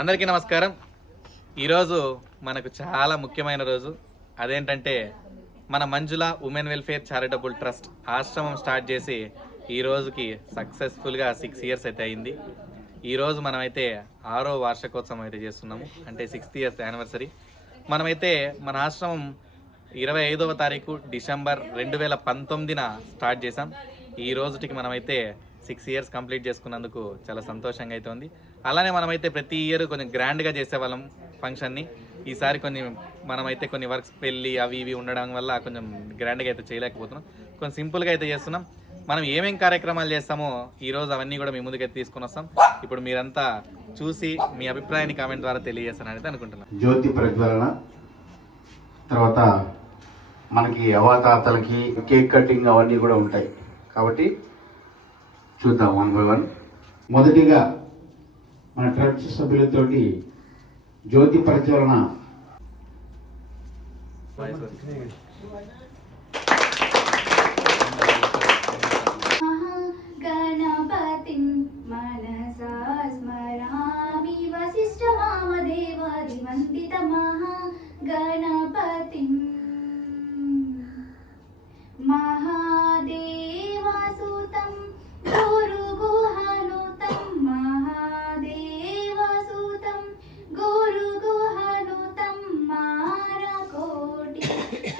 అందరికీ నమస్కారం. ఈరోజు మనకు చాలా ముఖ్యమైన రోజు. అదేంటంటే మన మంజుల ఉమెన్ వెల్ఫేర్ చారిటబుల్ ట్రస్ట్ ఆశ్రమం స్టార్ట్ చేసి ఈ రోజుకి సక్సెస్ఫుల్గా 6 ఇయర్స్ అయితే అయింది. ఈరోజు మనమైతే 6వ వార్షికోత్సవం అయితే చేస్తున్నాము, అంటే 6th ఇయర్స్ యానివర్సరీ. మనమైతే మన ఆశ్రమం 25వ తారీఖు డిసెంబర్ 2019న స్టార్ట్ చేసాం. ఈ రోజుకి మనమైతే 6 ఇయర్స్ కంప్లీట్ చేసుకున్నందుకు చాలా సంతోషంగా అయితే ఉంది. అలానే మనమైతే ప్రతి ఇయర్ కొంచెం గ్రాండ్గా చేసేవాళ్ళం ఫంక్షన్ని. ఈసారి మనమైతే కొన్ని వర్క్స్ పెళ్ళి అవి ఇవి ఉండడం వల్ల కొంచెం గ్రాండ్గా అయితే చేయలేకపోతున్నాం. కొంచెం సింపుల్గా అయితే చేస్తున్నాం. మనం ఏమేం కార్యక్రమాలు చేస్తామో ఈరోజు అవన్నీ కూడా మీ ముందుకైతే తీసుకొని వస్తాం. ఇప్పుడు మీరంతా చూసి మీ అభిప్రాయాన్ని కామెంట్ ద్వారా తెలియజేస్తానని అనుకుంటున్నాను. జ్యోతి ప్రజ్వలన తర్వాత మనకి అవాతాతలకి కేక్ కటింగ్ అవన్నీ కూడా ఉంటాయి కాబట్టి చూద్దాం 1 by 1. మొదటిగా మన ట్రస్ట్ సభ్యులతోటి జ్యోతి ప్రజ్వలన గణపతిం మనసా స్మరామి వశిష్ఠ వామదేవాది వందిత మహా గణపతిం మహాదేవసుతం గురుగుహనుతం మహాదేవసుతం గురుగుహనుతం మారకోటి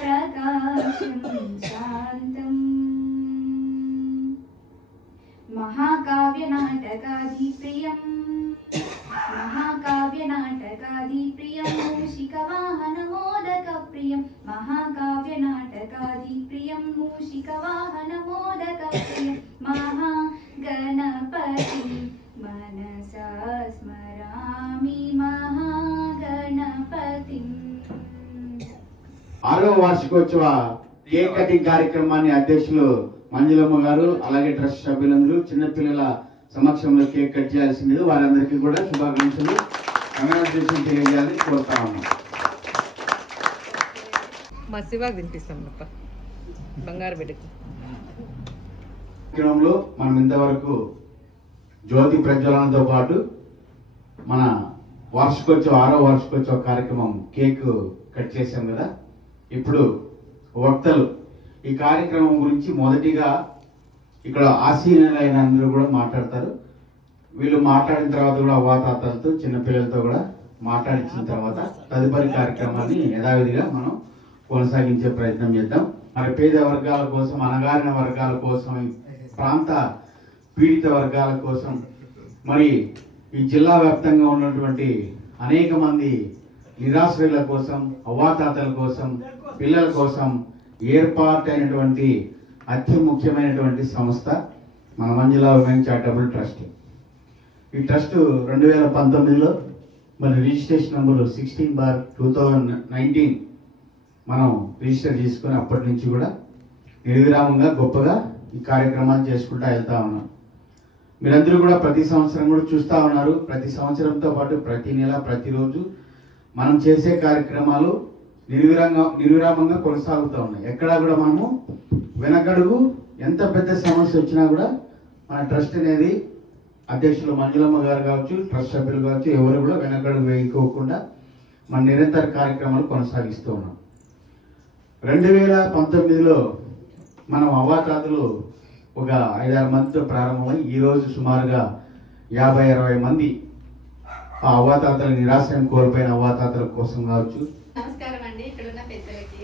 ప్రకాశం శాంతం మహాకావ్యనాటకాధిప్రియం మహాకావ్యనాటకాధిప్రియం మూషికవాహనమోదకప్రియం మహాకావ్యనాటకాధిప్రియం మూషికవాహనమోదకప్రియం మహాగణపతి మనసా స్మరామి మహాగణపతిం. 6వ వార్షికోత్సవ కేక్ కటింగ్ కార్యక్రమాన్ని అధ్యక్షులు మంజులమ్మ గారు అలాగే ట్రస్ట్ సభ్యులందరూ చిన్నపిల్లల సమక్షంలో కేక్ కట్ చేయాల్సింది. వారందరికీ కూడా శుభాకాంక్షలు కంగ్రాచులేషన్ తెలియజేయాలని కోరుతా ఉన్నాం. మా శివాకి తినిపిస్తాం బంగారు బిడ్డకి. కార్యక్రమంలో మనం ఇంతవరకు జ్యోతి ప్రజ్వలనతో పాటు మన వార్షికోత్సవ 6వ వార్షికోత్సవ కార్యక్రమం కేక్ కట్ చేశాం కదా. ఇప్పుడు వక్తలు ఈ కార్యక్రమం గురించి మొదటిగా ఇక్కడ ఆసీనులైన అందరూ కూడా మాట్లాడతారు. వీళ్ళు మాట్లాడిన తర్వాత కూడా అవ్వాతాతలతో చిన్నపిల్లలతో కూడా మాట్లాడించిన తర్వాత తదుపరి కార్యక్రమాన్ని యథావిధిగా మనం కొనసాగించే ప్రయత్నం చేద్దాం. మరి పేద వర్గాల కోసం, అణగారిన వర్గాల కోసం, ప్రాంత పీడిత వర్గాల కోసం, మరి ఈ జిల్లా వ్యాప్తంగా ఉన్నటువంటి అనేక మంది నిరాశ్రయుల కోసం, అవ్వాతాతల కోసం, పిల్లల కోసం ఏర్పాటైనటువంటి అతి ముఖ్యమైనటువంటి సంస్థ మన మంజుల ఉమెన్ చారిటబుల్ ట్రస్ట్. ఈ ట్రస్ట్ 2019లో మరి రిజిస్ట్రేషన్ నెంబర్ 16/2019 మనం రిజిస్టర్ చేసుకుని అప్పటి నుంచి కూడా నిర్విరామంగా గొప్పగా ఈ కార్యక్రమాలు చేసుకుంటూ వెళ్తా ఉన్నాం. మీరందరూ కూడా ప్రతి సంవత్సరం కూడా చూస్తూ ఉన్నారు. ప్రతి సంవత్సరంతో పాటు ప్రతి నెల ప్రతిరోజు మనం చేసే కార్యక్రమాలు నిర్విరామంగా కొనసాగుతూ ఉన్నాయి. ఎక్కడా కూడా మనము వెనకడుగు, ఎంత పెద్ద సమస్య వచ్చినా కూడా మన ట్రస్ట్ అనేది అధ్యక్షులు మంజులమ్మ గారు కావచ్చు, ట్రస్ట్ సభ్యులు కావచ్చు, ఎవరు కూడా వెనకడుగు వేయకోకుండా మన నిరంతర కార్యక్రమాలు కొనసాగిస్తూ ఉన్నాం. 2019లో మనం అవ్వాతాతలు ఒక 5-6 మందితో ప్రారంభమై ఈరోజు సుమారుగా 50-60 మంది ఆ అవ్వాతాతల నిరాశ్రయం కోల్పోయిన అవ్వాతాతల కోసం కావచ్చు. నమస్కారం అండి. ఇక్కడున్న పెద్దలకి,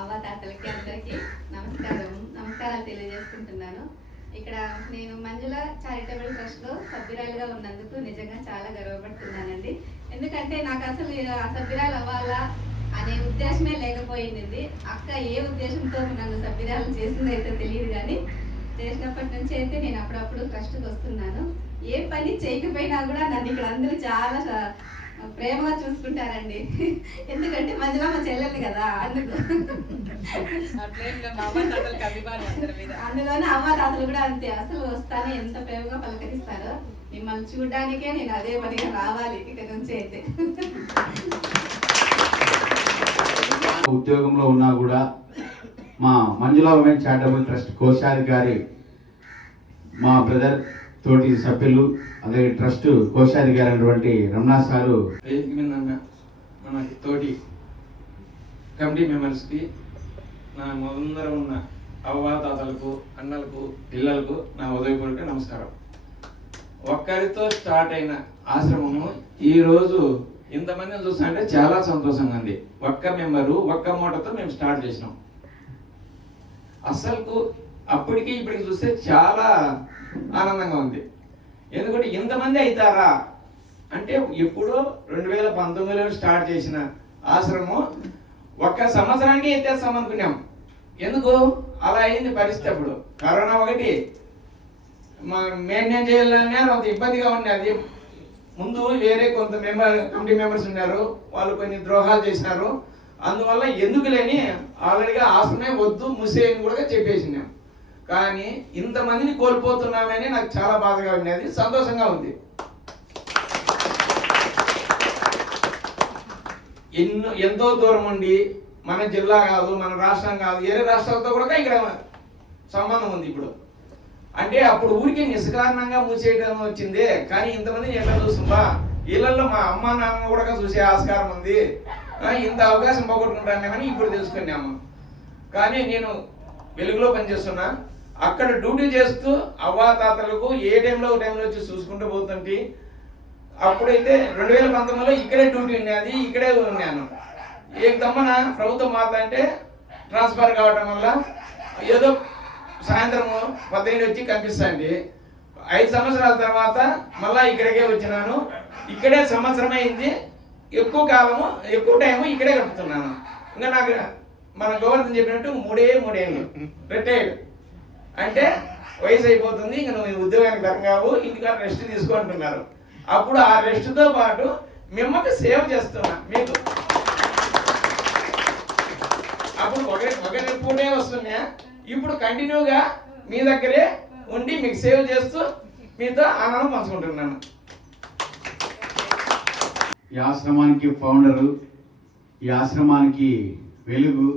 అవ్వాతాతలకి అందరికీ నమస్కారాలు తెలియజేసుకుంటున్నాను. ఇక్కడ నేను మంజుల చారిటబుల్ ట్రస్ట్లో సభ్యురాలుగా ఉన్నందుకు నిజంగా చాలా గర్వపడుతున్నానండి. ఎందుకంటే నాకు అసలు సభ్యురాలు అవ్వాలా అనే ఉద్దేశమే లేకపోయింది. అక్క ఏ ఉద్దేశంతో నన్ను సభ్యురాలు చేసిందైతే తెలియదు, కానీ చేసినప్పటి నుంచి అయితే నేను అప్పుడప్పుడు ట్రస్ట్కి వస్తున్నాను. ఏ పని చేయకపోయినా కూడా నన్ను ఇక్కడ అందరూ చాలా ప్రేమగా చూసుకుంటారండి. ఎందుకంటే మధ్యలో మా చెల్లెలు కదా, అందులోనే అవ్వాతాతలు కూడా అంతే. అసలు వస్తానే ఎంత ప్రేమగా పలకరిస్తారో. మిమ్మల్ని చూడడానికే నేను అదే పనిగా రావాలి ఇక్కడ నుంచి అయితే. ఉద్యోగంలో ఉన్నా కూడా మా మంజుల ఉమెన్ చారిటబుల్ ట్రస్ట్ కోశాధికారి మా బ్రదర్ తోటి సభ్యులు అలాగే ట్రస్ట్ కోశాధికారి అయినటువంటి రమణ సారు, వేదిక మీద ఉన్న మన తోటి కమిటీ మెంబర్స్కి, నా ముందర ఉన్న అవ్వాతాతలకు, అన్నలకు, పిల్లలకు నా ఉదయపూర్వక నమస్కారం. ఒక్కరితో స్టార్ట్ అయిన ఆశ్రమము ఈరోజు ఇంతమందిని చూస్తుంటే చాలా సంతోషంగా ఉంది. ఒక్క మెంబరు, ఒక్క మూటతో మేము స్టార్ట్ చేసినాం. అసలుకు అప్పటికి ఇప్పటికి చూస్తే చాలా ఆనందంగా ఉంది. ఎందుకంటే ఇంతమంది అవుతారా అంటే ఎప్పుడో 2019లో స్టార్ట్ చేసిన ఆశ్రమం ఒక్క సంవత్సరానికి ఎత్తేస్తాం అనుకున్నాం. ఎందుకు అలా అయింది పరిస్థితి? అప్పుడు కరోనా ఒకటి మెయింటైన్ చేయాలనే అంత ఇబ్బందిగా ఉన్నది. ముందు వేరే కొంత కమిటీ మెంబర్స్ ఉన్నారు, వాళ్ళు కొన్ని ద్రోహాలు చేసినారు. అందువల్ల ఎందుకు లేని ఆల్రెడీగా ఆశ్రమే వద్దు మూసేయని కూడా చెప్పేసినాం. కానీ ఇంతమందిని కోల్పోతున్నామని నాకు చాలా బాధగా ఉన్నది, సంతోషంగా ఉంది. ఎంతో దూరం ఉండి మన జిల్లా కాదు, మన రాష్ట్రం కాదు, వేరే రాష్ట్రాలతో కూడా ఇక్కడ సంబంధం ఉంది. ఇప్పుడు అంటే అప్పుడు ఊరికి నిష్కారణంగా మూసేయడం వచ్చింది. కానీ ఇంతమందిని ఎట్లా చూస్తుందా, ఇళ్లలో మా అమ్మ నాన్న కూడా చూసే ఆస్కారం ఉంది. ఇంత అవకాశం పోగొట్టుకుంటానేమని ఇప్పుడు తెలుసుకున్నాము. కానీ నేను వెలుగులో పనిచేస్తున్నా, అక్కడ డ్యూటీ చేస్తూ అవ్వాతాతలకు ఏ టైంలో వచ్చి చూసుకుంటూ పోతుంటే, అప్పుడైతే 2019లో ఇక్కడే డ్యూటీ ఉన్నది, ఇక్కడే ఉన్నాను. ఏకదమ్మన ప్రభుత్వం మాట అంటే ట్రాన్స్ఫర్ కావడం వల్ల ఏదో సాయంత్రం 15 వచ్చి కనిపిస్తాండి. 5 సంవత్సరాల తర్వాత మళ్ళా ఇక్కడికే వచ్చినాను. ఇక్కడే సంవత్సరం అయింది. ఎక్కువ కాలము, ఎక్కువ టైము ఇక్కడే గడుపుతున్నాను. ఇంకా నాకు మన గవర్నర్ చెప్పినట్టు 3 ఏళ్ళు రిటైర్డ్ అంటే వయసు అయిపోతుంది. ఇంకా నువ్వు ఉద్యోగానికి దొరకావు, ఇంటికాడ రెస్ట్ తీసుకుంటున్నారు. అప్పుడు ఆ రెస్ట్తో పాటు మిమ్మల్ని సేవ్ చేస్తున్నా. మీకు అప్పుడు ఒకరి పూటే వస్తున్నా, ఇప్పుడు కంటిన్యూగా మీ దగ్గరే ఉండి మీకు సేవ్ చేస్తూ మీతో ఆనందం పంచుకుంటున్నాను. ఈ ఆశ్రమానికి ఫౌండరు, ఈ ఆశ్రమానికి వెలుగు,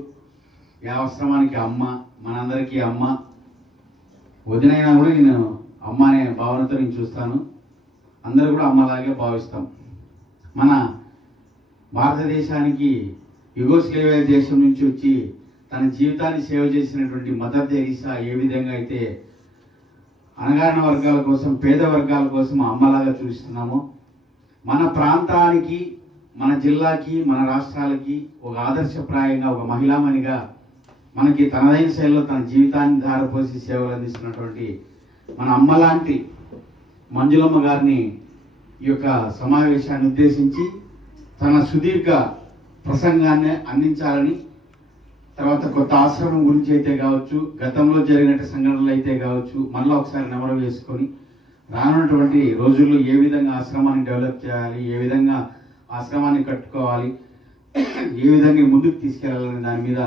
ఈ ఆశ్రమానికి అమ్మ, మనందరికీ అమ్మ. వదినైనా కూడా నేను అమ్మ అనే భావనతో నేను చూస్తాను. అందరూ కూడా అమ్మలాగే భావిస్తాం. మన భారతదేశానికి యుగోస్లేవియా దేశం నుంచి వచ్చి తన జీవితాన్ని సేవ చేసినటువంటి మదర్ తెరీసా ఏ విధంగా అయితే అణగారిన వర్గాల కోసం, పేద వర్గాల కోసం అమ్మలాగా చూస్తున్నామో, మన ప్రాంతానికి, మన జిల్లాకి, మన రాష్ట్రాలకి ఒక ఆదర్శప్రాయంగా, ఒక మహిళామణిగా మనకి తనదైన శైలిలో తన జీవితాన్ని ధారపోసి సేవలు అందిస్తున్నటువంటి మన అమ్మలాంటి మంజులమ్మ గారిని ఈ యొక్క సమావేశాన్ని ఉద్దేశించి తన సుదీర్ఘ ప్రసంగాన్ని అందించాలని, తర్వాత కొత్త ఆశ్రమం గురించి అయితే కావచ్చు, గతంలో జరిగిన సంఘటనలు అయితే కావచ్చు, మళ్ళీ ఒకసారి నెమరు వేసుకొని రానున్నటువంటి రోజుల్లో ఏ విధంగా ఆశ్రమాన్ని డెవలప్ చేయాలి, ఏ విధంగా ఆశ్రమాన్ని కట్టుకోవాలి, ఏ విధంగా ముందుకు తీసుకెళ్లాలనే దాని మీద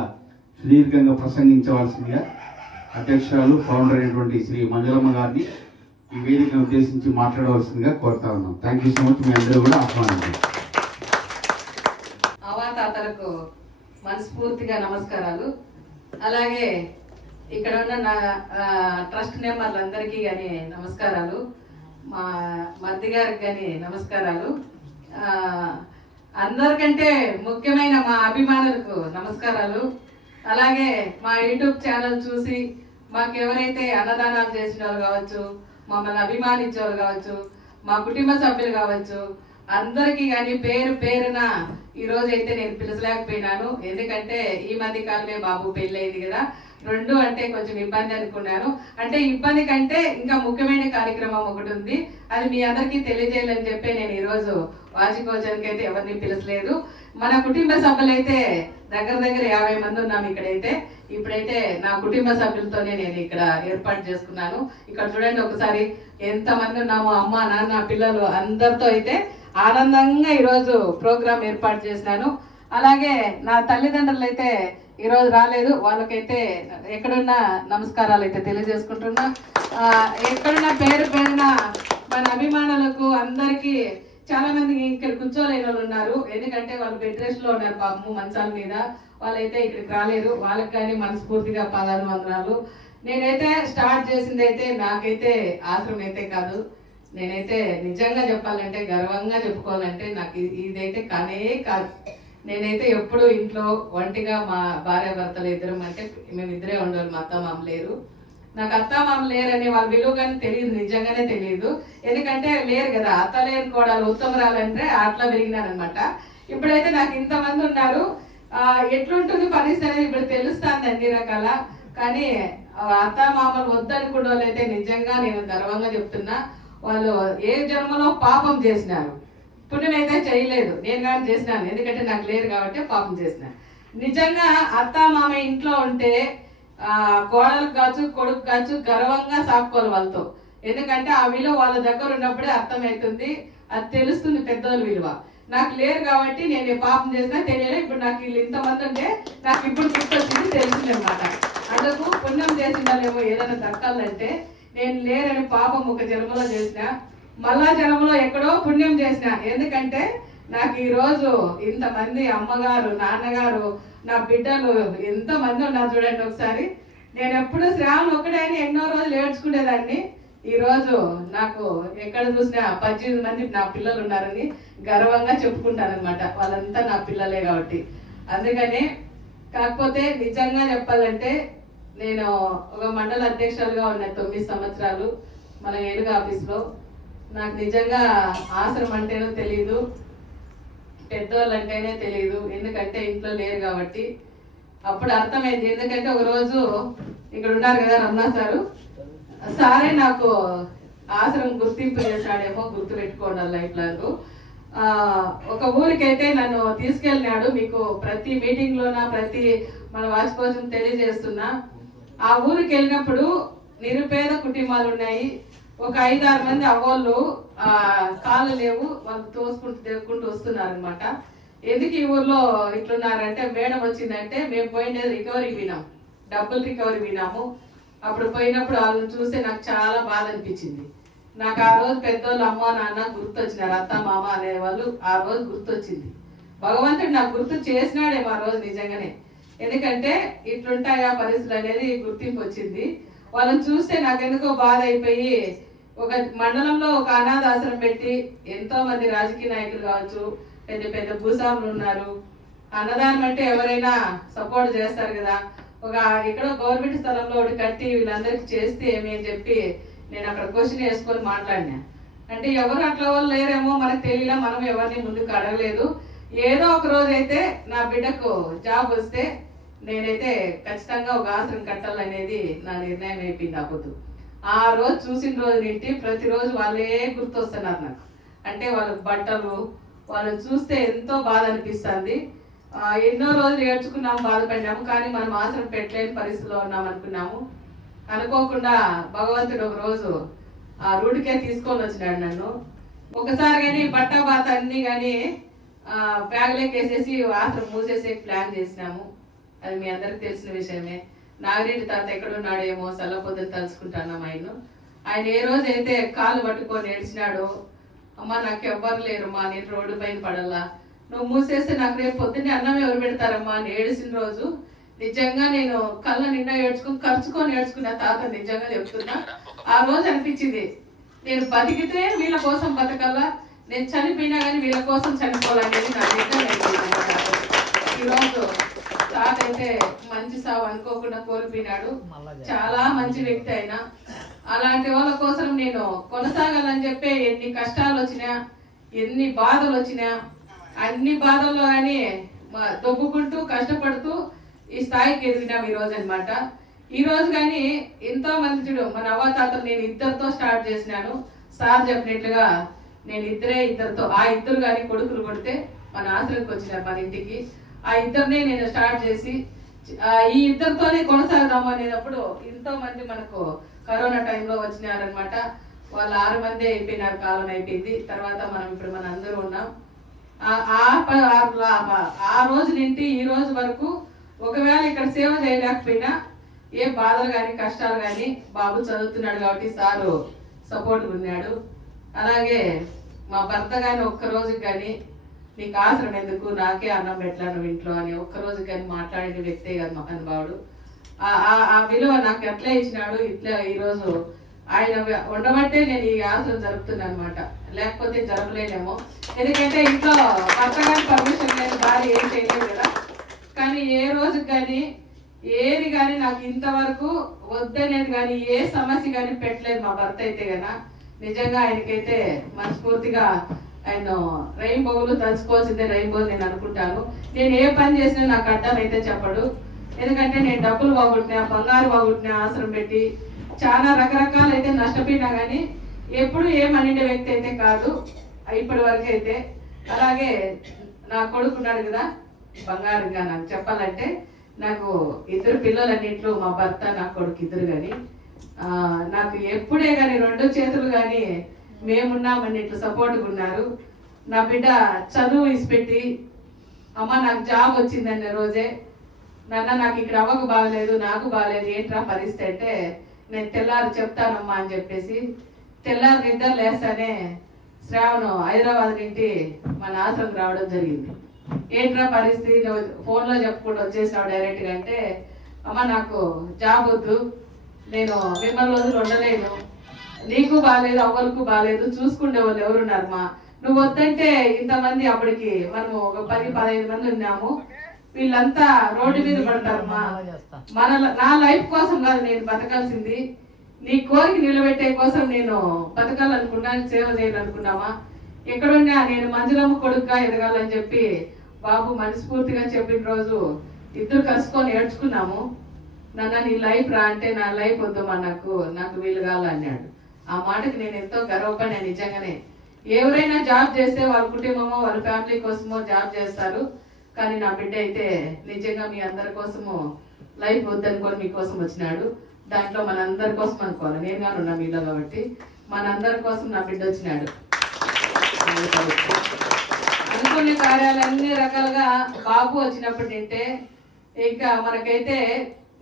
సుదీర్ఘంగా ప్రసంగించవలసిందిగా అధ్యక్షురాలు, ఫౌండర్ అయినటువంటి శ్రీ మంజులమ్మ గారిని ఈ వేదికను ఉద్దేశించి మాట్లాడవలసిందిగా కోరుతా ఉన్నాం. Thank you so much. మీ అందరూ కూడా ఆహ్వానించారు. అవాతాతలకు మనస్ఫూర్తిగా నమస్కారాలు. అలాగే ఇక్కడ ఉన్న నా ట్రస్ట్ మెంబర్లందరికీ కానీ నమస్కారాలు, మా మద్ది గారికి కానీ నమస్కారాలు, అందరికంటే ముఖ్యమైన మా అభిమానులకు నమస్కారాలు. అలాగే మా యూట్యూబ్ ఛానల్ చూసి మాకు ఎవరైతే అన్నదానాలు చేసిన వాళ్ళు కావచ్చు, మమ్మల్ని అభిమానించేవాళ్ళు కావచ్చు, మా కుటుంబ సభ్యులు కావచ్చు, అందరికీ కానీ పేరు పేరున ఈరోజు అయితే నేను పిలచలేకపోయినాను. ఎందుకంటే ఈ మధ్య కాలమే బాబు పెళ్ళయింది కదా, 2 అంటే కొంచెం ఇబ్బంది అనుకున్నాను. అంటే ఇబ్బంది కంటే ఇంకా ముఖ్యమైన కార్యక్రమం ఒకటి ఉంది, అది మీ అందరికీ తెలియజేయాలని చెప్పి నేను ఈరోజు వార్షికోత్సవానికి అయితే ఎవరిని పిలచలేదు. మన కుటుంబ సభ్యులైతే దగ్గర 50 మంది ఉన్నాము ఇక్కడైతే. ఇప్పుడైతే నా కుటుంబ సభ్యులతోనే నేను ఇక్కడ ఏర్పాటు చేసుకున్నాను. ఇక్కడ చూడండి ఒకసారి ఎంత మంది ఉన్నామో, అమ్మ నాన్న పిల్లలు అందరితో అయితే ఆనందంగా ఈరోజు ప్రోగ్రాం ఏర్పాటు చేసినాను. అలాగే నా తల్లిదండ్రులు అయితే ఈరోజు రాలేదు, వాళ్ళకైతే ఎక్కడున్నా నమస్కారాలు అయితే తెలియజేసుకుంటున్నా. ఎక్కడున్న పేరు పేరున మన అభిమానులకు అందరికీ, చాలా మంది ఇక్కడ కూర్చోలేని వాళ్ళు ఉన్నారు, ఎందుకంటే వాళ్ళు బెడ్ రెస్ట్ లో ఉన్నారు పాపము మంచాల మీద, వాళ్ళైతే ఇక్కడికి రాలేరు. వాళ్ళకి కానీ మనస్ఫూర్తిగా 10 వందనాలు. నేనైతే స్టార్ట్ చేసింది అయితే నాకైతే ఆశ్రమం అయితే కాదు. నేనైతే నిజంగా చెప్పాలంటే గర్వంగా చెప్పుకోవాలంటే నాకు ఇదైతే కానే కాదు. నేనైతే ఎప్పుడు ఇంట్లో ఒంటిగా మా భార్య భర్తలు ఇద్దరం, అంటే మేము ఇద్దరే ఉండేవాళ్ళు, మా అత్త మామ లేరు. నాకు అత్త మామ లేరని వాళ్ళ విలువ కానీ తెలియదు, నిజంగానే తెలియదు. ఎందుకంటే లేరు కదా, అత్త లేని కోడలు ఉత్తమరాలంటే అట్లా పెరిగినానమాట. ఇప్పుడైతే నాకు ఇంతమంది ఉన్నారు. ఎట్లుంటుంది పరిస్థితి అనేది ఇప్పుడు తెలుస్తుంది అన్ని రకాల. కానీ అత్త మామలు వద్దనుకున్న వాళ్ళు అయితే నిజంగా నేను గర్వంగా చెప్తున్నా, వాళ్ళు ఏ జన్మలో పాపం చేసినారు, పుణ్యం అయితే చేయలేదు. నేను కానీ చేసినాను, ఎందుకంటే నాకు లేరు కాబట్టి పాపం చేసిన. నిజంగా అత్త మామ ఇంట్లో ఉంటే కోడలకు కావచ్చు కొడుకు కావచ్చు గర్వంగా సాపుకోవాలి వాళ్ళతో. ఎందుకంటే ఆ విలువ వాళ్ళ దగ్గర ఉన్నప్పుడే అర్థమవుతుంది, అది తెలుస్తుంది పెద్దోళ్ళ విలువ. నాకు లేరు కాబట్టి నేను పాపం చేసినా తెలియలేదు. ఇప్పుడు నాకు వీళ్ళు ఇంతమంది ఉంటే నాకు ఇప్పుడు గుర్తొచ్చింది, తెలిసింది అనమాట. అందుకు పుణ్యం చేసిండాలేమో ఏదైనా దక్కాలంటే నేను లేరని పాపం ఒక జన్మలో చేసిన, మళ్ళా జన్మలో ఎక్కడో పుణ్యం చేసిన. ఎందుకంటే నాకు ఈరోజు ఇంతమంది అమ్మగారు నాన్నగారు నా బిడ్డలు ఎంతమంది ఉన్నారు చూడండి ఒకసారి. నేను ఎప్పుడు శ్రావణ ఒక్కడైనా ఎన్నో రోజులు ఏడ్చుకునేదాన్ని. ఈరోజు నాకు ఎక్కడ చూసినా 18 మంది నా పిల్లలు ఉన్నారని గర్వంగా చెప్పుకుంటాను అనమాట. వాళ్ళంతా నా పిల్లలే కాబట్టి. అందుకని కాకపోతే నిజంగా చెప్పాలంటే నేను ఒక మండల అధ్యక్షులుగా ఉన్న 9 సంవత్సరాలు మన ఏనుగు ఆఫీస్లో. నాకు నిజంగా ఆశ్రమం అంటేనో తెలియదు, పెద్దోళ్ళు అంటేనే తెలియదు, ఎందుకంటే ఇంట్లో లేరు కాబట్టి. అప్పుడు అర్థమైంది. ఎందుకంటే ఒకరోజు ఇక్కడ ఉన్నారు కదా రమణ సారే నాకు ఆశ్రమం గుర్తింపు చేశాడేమో, గుర్తు పెట్టుకోండి లైఫ్ లాంగ్. ఒక ఊరికైతే నన్ను తీసుకెళ్ళినాడు. మీకు ప్రతి మీటింగ్లోన ప్రతి మన వార్షికోత్సవం తెలియజేస్తున్నా. ఆ ఊరికి వెళ్ళినప్పుడు నిరుపేద కుటుంబాలు ఉన్నాయి. ఒక 5-6 మంది అవ్వోళ్ళు కాళ్ళు లేవు, వాళ్ళు తోసుకుంటూ తిరుగుకుంటూ వస్తున్నారు అనమాట. ఎందుకు ఈ ఊర్లో ఇట్లున్నారంటే మేడం వచ్చిందంటే మేము పోయినది రికవరీ వినాం, డబ్బులు రికవరీ వినాము. అప్పుడు పోయినప్పుడు వాళ్ళని చూస్తే నాకు చాలా బాధ అనిపించింది. నాకు ఆ రోజు పెద్దోళ్ళు అమ్మ నాన్న గుర్తొచ్చినారు, అత్త మామ అనేవాళ్ళు ఆ రోజు గుర్తొచ్చింది. భగవంతుడు నాకు గుర్తు చేసినాడేమో ఆ రోజు నిజంగానే. ఎందుకంటే ఇట్లుంటాయా పరిస్థితులు అనేది గుర్తింపు వచ్చింది. వాళ్ళని చూస్తే నాకెందుకో బాధ అయిపోయి ఒక మండలంలో ఒక అనాథాశ్రమం పెట్టి ఎంతో మంది రాజకీయ నాయకులు కావచ్చు, పెద్ద పెద్ద భూస్వాములు ఉన్నారు. అన్నదానం అంటే ఎవరైనా సపోర్ట్ చేస్తారు కదా. ఒక ఇక్కడ గవర్నమెంట్ స్థలంలో ఒకటి కట్టి వీళ్ళందరికీ చేస్తే ఏమి అని చెప్పి నేను అక్కడ క్వశ్చన్ వేసుకొని మాట్లాడినా. అంటే ఎవరు అట్లా వాళ్ళు లేరేమో మనకు తెలియలా, మనం ఎవరిని ముందుకు అడగలేదు. ఏదో ఒక రోజు అయితే నా బిడ్డకు జాబ్ వస్తే నేనైతే ఖచ్చితంగా ఒక ఆశ్రమం కట్టాలనేది నా నిర్ణయం అయిపోయింది. అప్పుడు ఆ రోజు చూసిన రోజు నుండి ప్రతిరోజు వాళ్ళే గుర్తొస్తున్నారు నాకు. అంటే వాళ్ళకి బట్టలు వాళ్ళని చూస్తే ఎంతో బాధ అనిపిస్తుంది. ఎన్నో రోజులు ఏడ్చుకున్నాము, బాధపడినాము, కానీ మనం ఆశ్రమం పెట్టలేని పరిస్థితిలో ఉన్నాం అనుకున్నాము. అనుకోకుండా భగవంతుడు ఒక రోజు ఆ రూట్కే తీసుకొని వచ్చినాడు నన్ను. ఒకసారి కానీ బట్ట బాత అన్ని కానీ బ్యాగ్లోకి వేసేసి ఆశ్రమం మూసేసే ప్లాన్ చేసినాము. అది మీ అందరికి తెలిసిన విషయమే. నాగిరెడ్డి తాత ఎక్కడున్నాడేమో సల్లపొద్దున తలుచుకుంటాను ఆయన ఏ రోజు అయితే కాళ్ళు పట్టుకొని ఏడ్చినాడో, అమ్మ నాకు ఎవ్వరు లేరమ్మా, నేను రోడ్డు పైన పడల్లా, నువ్వు మూసేస్తే నాకు రేపు పొద్దున్నే అన్నం ఎవరు పెడతారమ్మా అని ఏడిసిన రోజు నిజంగా నేను కళ్ళ నిండా ఖర్చుకొని ఏడ్చుకున్న తాత. నిజంగా చెప్తున్నా, ఆ రోజు అనిపించింది నేను బతికితే వీళ్ళ కోసం బతకల్లా, నేను చనిపోయినా కానీ వీళ్ళ కోసం చనిపోవాలనేది నా నిజంగా. ఈరోజు తాత అయితే మంచి సావు అనుకోకుండా కోల్పోయినాడు. చాలా మంచి వ్యక్తి అయినా. అలాంటి వాళ్ళ కోసం నేను కొనసాగాలని చెప్పి ఎన్ని కష్టాలు వచ్చినా, ఎన్ని బాధలు వచ్చినా, అన్ని బాధల్లో కానీ దొబ్బుకుంటూ కష్టపడుతూ ఈ స్థాయికి ఎదిగినాం ఈరోజు అనమాట. ఈరోజు కానీ ఎంతో మంది చూడు, మన అవ్వతాతలు నేను ఇద్దరితో స్టార్ట్ చేసినాను. సార్ చెప్పినట్లుగా నేను ఇద్దరితో, ఆ ఇద్దరు కానీ కొడుకులు కొడితే మన ఆశ్రమకి వచ్చినారు మన ఇంటికి. ఆ ఇద్దరినే నేను స్టార్ట్ చేసి ఈ ఇద్దరితోనే కొనసాగుదాము అనేటప్పుడు ఎంతో మంది మనకు కరోనా టైంలో వచ్చినారనమాట. వాళ్ళు 6 మంది అయిపోయినారు, కాలం అయిపోయింది. తర్వాత మనం ఇప్పుడు మన అందరూ ఉన్నాం. ఆ రోజు నుండి ఈ రోజు వరకు ఒకవేళ ఇక్కడ సేవ చేయలేకపోయినా ఏ బాధలు కానీ కష్టాలు కానీ బాబు చదువుతున్నాడు కాబట్టి సారు సపోర్ట్ ఉన్నాడు. అలాగే మా భర్త కానీ ఒక్కరోజు కానీ నీకు ఆశ్రమం ఎందుకు, నాకే అన్నం పెట్టాను ఇంట్లో అని ఒక్కరోజు కానీ మాట్లాడే వ్యక్తే కదా మహానుభావుడు. ఆ విలువ నాకు ఎట్లా ఇచ్చినాడు, ఇట్లా ఈరోజు ఆయన ఉండబట్టే నేను ఈ ఆశలు జరుపుతున్నాను అనమాట. లేకపోతే జరపలేనేమో, ఎందుకంటే ఇంట్లో భర్త గారి పర్మిషన్ లేదు, భార్య ఏం చేయలేదు కదా. కానీ ఏ రోజు కానీ ఏది కానీ నాకు ఇంతవరకు వద్దనేది కానీ ఏ సమస్య కానీ పెట్టలేదు మా భర్త అయితే కదా. నిజంగా ఆయనకైతే మనస్ఫూర్తిగా ఆయన రెయిన్బోలు తలుచుకోవాల్సిందే రెయిన్బోలు నేను అనుకుంటాను. నేను ఏ పని చేసినా నాకు అడ్డం అయితే చెప్పడు. ఎందుకంటే నేను డబ్బులు బాగుంటున్నా, బంగారు బాగుంటున్నా ఆశ్రమం పెట్టి చాలా రకరకాలు అయితే నష్టపోయినా కానీ ఎప్పుడు ఏమనిండే వ్యక్తి అయితే కాదు ఇప్పటి వరకు అయితే. అలాగే నా కొడుకున్నాడు కదా బంగారుగా, నాకు చెప్పాలంటే నాకు 2 పిల్లలన్నింటిలో మా భర్త నా కొడుకు 2 కానీ నాకు ఎప్పుడే కానీ 2 చేతులు కానీ మేమున్నామన్నిట్లు సపోర్ట్గా ఉన్నారు. నా బిడ్డ చదువు ఇసిపెట్టి అమ్మ నాకు జాబ్ వచ్చిందన్న రోజే, నాన్న నాకు ఇక్కడ అవ్వకు బాగలేదు, నాకు బాగలేదు, ఏంట్రా పరిస్థితి అంటే నేను తెల్లారు చెప్తానమ్మా అని చెప్పేసి తెల్లారు నిద్ర లేస్తానే శ్రావణం హైదరాబాద్ నుండి మన ఆశ్రమం రావడం జరిగింది. ఏంట్రా పరిస్థితి, నువ్వు ఫోన్లో చెప్పుకుంటూ వచ్చేసినావు డైరెక్ట్గా అంటే, అమ్మ నాకు జాబ్ వద్దు, నేను మిమ్మల్ని రోజులు ఉండలేను, నీకు బాగాలేదు అవ్వలకు బాగాలేదు, చూసుకునే వాళ్ళు ఎవరున్నారమ్మా, నువ్వు వద్దంటే ఇంతమంది అప్పటికి మనము ఒక 10-15 మంది ఉన్నాము, వీళ్ళంతా రోడ్డు మీద పడతారమ్మా. నా లైఫ్ కోసం కాదు నేను బతకాల్సింది, నీ కోరిక నిలబెట్టే కోసం నేను బతకాలనుకున్నాను, సేవ చేయాలనుకున్నామా. ఎక్కడున్నా నేను మంజులమ్మ కొడుకుగా ఎదగాలని చెప్పి బాబు మనస్ఫూర్తిగా చెప్పిన రోజు 2 కలుసుకొని ఏడ్చుకున్నాము. నాన్న నీ లైఫ్ రా అంటే నా లైఫ్ వద్దమ్మా, నాకు వీలు కావాలన్నాడు. ఆ మాటకి నేను ఎంతో గర్వపడినా. నిజంగానే ఎవరైనా జాబ్ చేస్తే వాళ్ళ కుటుంబమో వాళ్ళ ఫ్యామిలీ కోసమో జాబ్ చేస్తారు, కానీ నా బిడ్డ అయితే నిజంగా మీ అందరి కోసము లైఫ్ వద్దనుకొని మీకోసం వచ్చినాడు. దాంట్లో మనందరి కోసం అనుకోవాలి, నేను కానీ ఉన్నా మీలో కాబట్టి మనందరి కోసం నా బిడ్డ వచ్చినాడు. అనుకునే కార్యాలన్నీ రకాలుగా బాబు వచ్చినప్పుడు తింటే ఇంకా మనకైతే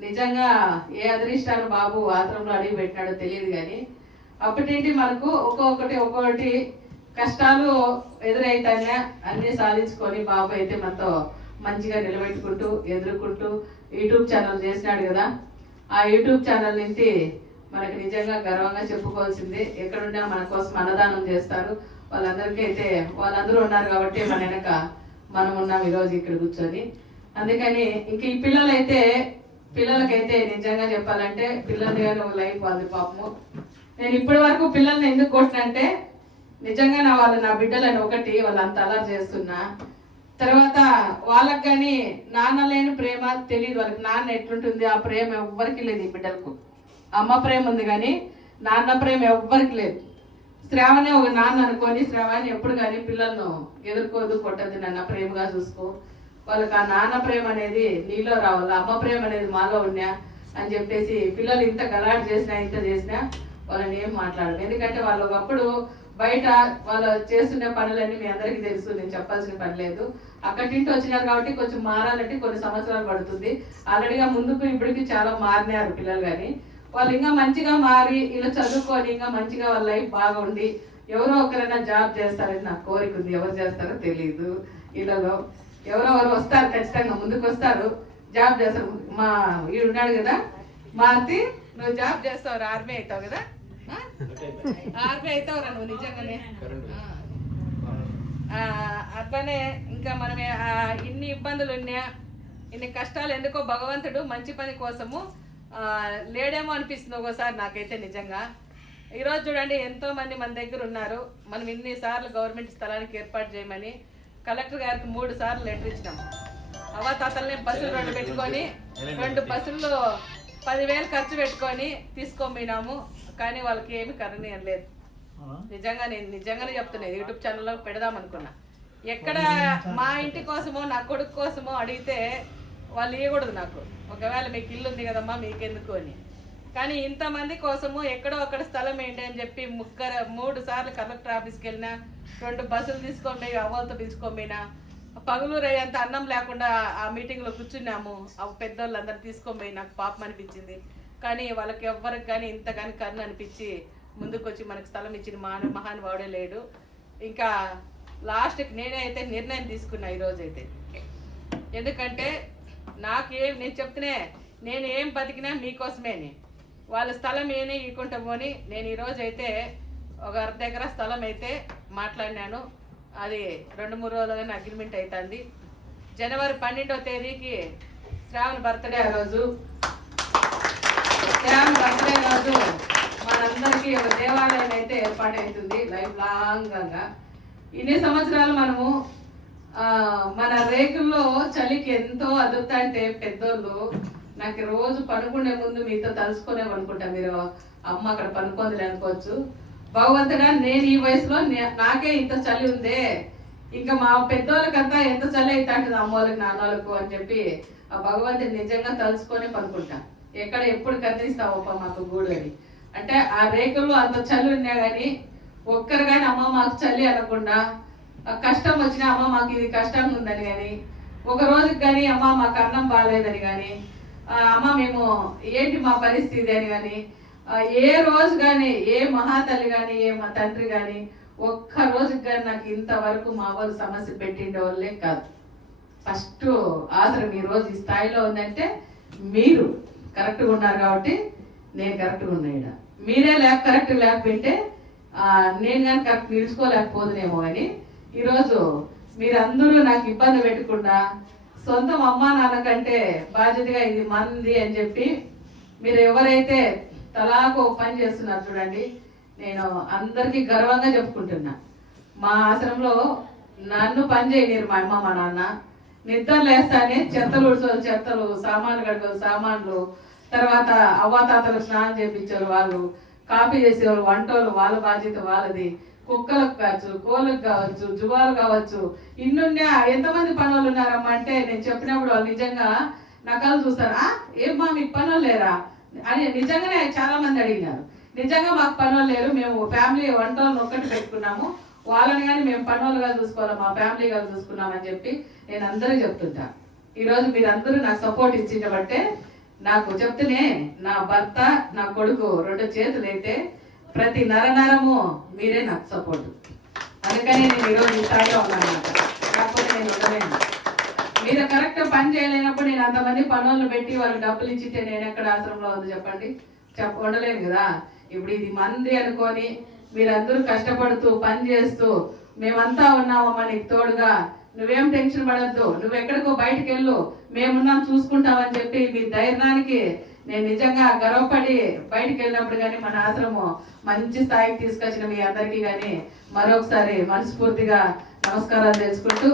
నిజంగా ఏ అదృష్టాన్ని బాబు ఆశ్రమంలో అడిగి పెట్టినాడో తెలియదు. కానీ అప్పటింటి మనకు ఒక్కొక్కటి కష్టాలు ఎదురైతేనే అన్ని సాధించుకొని బాబు అయితే మనతో మంచిగా నిలబెట్టుకుంటూ ఎదుర్కొంటూ యూట్యూబ్ ఛానల్ చేసినాడు కదా. ఆ యూట్యూబ్ ఛానల్ నుంచి మనకి నిజంగా గర్వంగా చెప్పుకోవాల్సిందే. ఎక్కడున్నా మన కోసం అన్నదానం చేస్తారు, వాళ్ళందరికీ అయితే వాళ్ళందరూ ఉన్నారు కాబట్టి మన వెనక మనం ఉన్నాం ఈరోజు ఇక్కడ కూర్చొని. అందుకని ఇంక ఈ పిల్లలకైతే నిజంగా చెప్పాలంటే పిల్లలది కానీ ఒక లైఫ్ వాళ్ళది పాపము. నేను ఇప్పటి వరకు పిల్లల్ని ఎందుకు కొట్టినంటే నిజంగా నా బిడ్డలని ఒకటి వాళ్ళు అంత అలర్ చేస్తున్నా. తర్వాత వాళ్ళకి కానీ నాన్న లేని ప్రేమ తెలియదు, వాళ్ళకి నాన్న ఎట్లుంటుంది ఆ ప్రేమ ఎవ్వరికి లేదు. ఈ బిడ్డలకు అమ్మ ప్రేమ ఉంది కానీ నాన్న ప్రేమ ఎవ్వరికి లేదు. శ్రావణి ఒక నాన్న అనుకొని శ్రావణి ఎప్పుడు కానీ పిల్లలను ఎదుర్కోదు, కొట్టద్దు, నాన్న ప్రేమగా చూసుకో, వాళ్ళకి ఆ నాన్న ప్రేమ అనేది నీలో రావాలి, అమ్మ ప్రేమ అనేది మాలో ఉన్నా అని చెప్పేసి పిల్లలు ఇంత గలాట్ చేసినా ఇంత చేసినా వాళ్ళని ఏం మాట్లాడదు. ఎందుకంటే వాళ్ళు ఒకప్పుడు బయట వాళ్ళు చేస్తున్న పనులన్నీ మీ అందరికీ తెలుసు, నేను చెప్పాల్సిన పని లేదు. అక్కడి నుంచి వచ్చినారు కాబట్టి కొంచెం మారాలంటే కొన్ని సంవత్సరాలు పడుతుంది. ఆల్రెడీగా ముందుకు ఇప్పటికి చాలా మారినారు పిల్లలు. కానీ వాళ్ళు ఇంకా మంచిగా మారి ఇలా చదువుకొని ఇంకా మంచిగా వాళ్ళ లైఫ్ బాగుండి ఎవరో ఒకరైనా జాబ్ చేస్తారని నాకు కోరిక ఉంది. ఎవరు చేస్తారో తెలియదు, ఇళ్ళలో ఎవరో వస్తారు, ఖచ్చితంగా ముందుకు వస్తారు, జాబ్ చేస్తారు. మా వీడు ఉన్నాడు కదా మారుతి, నువ్వు జాబ్ చేస్తావు, ఆర్మీ అవుతావు కదా, ఆర్మీ అవుతావురా నువ్వు నిజంగానే. అట్లనే ఇంకా మనం ఇన్ని ఇబ్బందులు ఉన్నా, ఇన్ని కష్టాలు ఎందుకో భగవంతుడు మంచి పని కోసము లేడేమో అనిపిస్తుంది ఒకసారి నాకైతే నిజంగా. ఈరోజు చూడండి ఎంతో మంది మన దగ్గర ఉన్నారు. మనం ఇన్నిసార్లు గవర్నమెంట్ స్థలానికి ఏర్పాటు చేయమని కలెక్టర్ గారికి 3 సార్లు లెటర్ ఇచ్చినాం. అవతాతల్ని బస్సులు 2 పెట్టుకొని 2 బస్సుల్లో 10,000 ఖర్చు పెట్టుకొని తీసుకోపోయినాము. కానీ వాళ్ళకి ఏమి కరణీయం లేదు. నేను నిజంగానే చెప్తున్నా, యూట్యూబ్ ఛానల్లో పెడదాం అనుకున్నా. ఎక్కడ మా ఇంటి కోసమో నా కొడుకు కోసమో అడిగితే వాళ్ళు ఇవ్వకూడదు నాకు. ఒకవేళ మీకు ఇల్లు ఉంది కదమ్మా మీకెందుకు అని. కానీ ఇంతమంది కోసము ఎక్కడో అక్కడ స్థలం ఏంటి అని చెప్పి 3 సార్లు కలెక్టర్ ఆఫీస్కి వెళ్ళినా, 2 బస్సులు తీసుకొని పోయి అవ్వలతో పిలుచుకొని పోయినా, పగులూరు అయ్యేంత అన్నం లేకుండా ఆ మీటింగ్లో కూర్చున్నాము. ఆ పెద్దోళ్ళందరూ తీసుకొని పోయి నాకు పాపం అనిపించింది. కానీ వాళ్ళకి ఎవ్వరికి కానీ ఇంత కానీ కన్ను అనిపించి ముందుకు వచ్చి మనకు స్థలం ఇచ్చిన మహానుభావుడే లేడు. ఇంకా లాస్ట్కి నేనే అయితే నిర్ణయం తీసుకున్నా ఈరోజైతే. ఎందుకంటే నేను చెప్తేనే నేను ఏం బతికినా మీకోసమేని. వాళ్ళ స్థలం ఏని ఇవ్వకుండా పోని నేను ఈరోజు అయితే ఒక అర్ధ ఎకరా స్థలం అయితే మాట్లాడినాను. అది 2-3 రోజులుగానే అగ్రిమెంట్ అవుతుంది. జనవరి 12వ తేదీకి శ్రావణ్ బర్త్డే. ఆ రోజు శ్రావణ్ బర్త్డే రోజు మనందరికీ ఒక దేవాలయం అయితే ఏర్పాటు అవుతుంది లైఫ్ లాంగ్గా. ఇన్ని సంవత్సరాలు మనము మన రేకుల్లో చలికి ఎంతో అదురుతా అంటే పెద్దోళ్ళు నాకు రోజు పనుకునే ముందు మీతో తలుసుకునే పనుకుంటా. మీరు అమ్మ అక్కడ పనుకోంది అనుకోవచ్చు. భగవంతుడా, నేను ఈ వయసులో నాకే ఇంత చలి ఉందే, ఇంకా మా పెద్దోళ్ళకంతా ఎంత చలి అవుతా ఉంటుంది అమ్మోళ్ళకి నాన్నోళ్ళకు అని చెప్పి ఆ భగవంతుని నిజంగా తలుసుకొని పనుకుంటా. ఎక్కడ ఎప్పుడు కనిపిస్తావప్ప మాకు గూడు అని. అంటే ఆ రేకుల్లో అంత చలి ఉన్నా కానీ ఒక్కరు కానీ అమ్మ మాకు చలి అనకుండా, కష్టం వచ్చినా అమ్మ మాకు ఇది కష్టంగా ఉందని కానీ, ఒక రోజుకి కానీ అమ్మ మాకు అన్నం బాగాలేదని కానీ, అమ్మ మేము ఏంటి మా పరిస్థితి అని కానీ, ఏ రోజు కానీ ఏ మహాతల్లి కానీ ఏ మా తండ్రి కానీ ఒక్క రోజుకి కానీ నాకు ఇంతవరకు మా వాళ్ళు సమస్య పెట్టిండే వాళ్ళే కాదు. ఫస్ట్ ఆసరం ఈ రోజు ఈ స్థాయిలో ఉందంటే మీరు కరెక్ట్గా ఉన్నారు కాబట్టి నేను కరెక్ట్గా ఉన్నా. మీరే కరెక్ట్ లేకపోతే నేను కానీ కరెక్ట్ నిలుచుకోలేకపోదునేమో కానీ ఈరోజు మీరందరూ నాకు ఇబ్బంది పెట్టకుండా సొంతం అమ్మా నాన్న కంటే బాధ్యతగా ఇది మంది అని చెప్పి మీరు ఎవరైతే తలాకు పని చేస్తున్నారు చూడండి, నేను అందరికీ గర్వంగా చెప్పుకుంటున్నా. మా ఆశ్రమంలో నన్ను పని చేయలేరు మా అమ్మ మా నాన్న. నిద్ర లేస్తానే చెత్తలు ఉడిసోలు చెత్తలు, సామాన్లు గడుపులు సామాన్లు, తర్వాత అవ్వాతాతలు స్నానం చేయించారు వాళ్ళు, కాఫీ చేసేవాళ్ళు, వంటలు వాళ్ళ బాధ్యత వాళ్ళది, కుక్కలకు కావచ్చు, కోళ్ళకు కావచ్చు, జువాలు కావచ్చు, ఇన్నున్నా ఎంతమంది పనులు ఉన్నారమ్మా అంటే నేను చెప్పినప్పుడు వాళ్ళు నిజంగా నకలు చూస్తారు. ఏమ్మా మీకు పనులు లేరా అని నిజంగానే చాలా మంది అడిగినారు. నిజంగా మాకు పనులు లేరు, మేము ఫ్యామిలీ వంటలు ఒక్కటి పెట్టుకున్నాము, వాళ్ళని కానీ మేము పనులుగా చూసుకోవాలి, మా ఫ్యామిలీగా చూసుకున్నామని చెప్పి నేను అందరికీ చెప్తుంటా. ఈరోజు మీరందరూ నాకు సపోర్ట్ ఇచ్చిండబట్టే నాకు చెప్తేనే నా భర్త నా కొడుకు 2 చేతులు అయితే ప్రతి నరనరము మీరే నాకు సపోర్ట్. అందుకని నేను ఈరోజు ఈ స్థాయిలో ఉన్నాను. కాకపోతే నేను ఉండలేను. మీరు కరెక్ట్ పని చేయలేనప్పుడు నేను అంతమంది పనులు పెట్టి వాళ్ళకి డబ్బులు ఇచ్చితే నేను ఎక్కడ ఆశ్రమంలో ఉంది చెప్పండి? ఉండలేను కదా. ఇప్పుడు ఇది మంది అనుకొని మీరందరూ కష్టపడుతూ పని చేస్తూ మేమంతా ఉన్నామమ్మా నీకు తోడుగా, నువ్వేం టెన్షన్ పడద్దు, నువ్వు ఎక్కడికో బయటకు వెళ్ళు, మేమున్నాం చూసుకుంటామని చెప్పి మీ ధైర్యానికి నేను నిజంగా గర్వపడి బయటకు వెళ్ళినప్పుడు కానీ మన ఆశ్రమం మంచి స్థాయికి తీసుకొచ్చిన మీ అందరికీ కానీ మరొకసారి మనస్ఫూర్తిగా నమస్కారాలు తెలుసుకుంటూ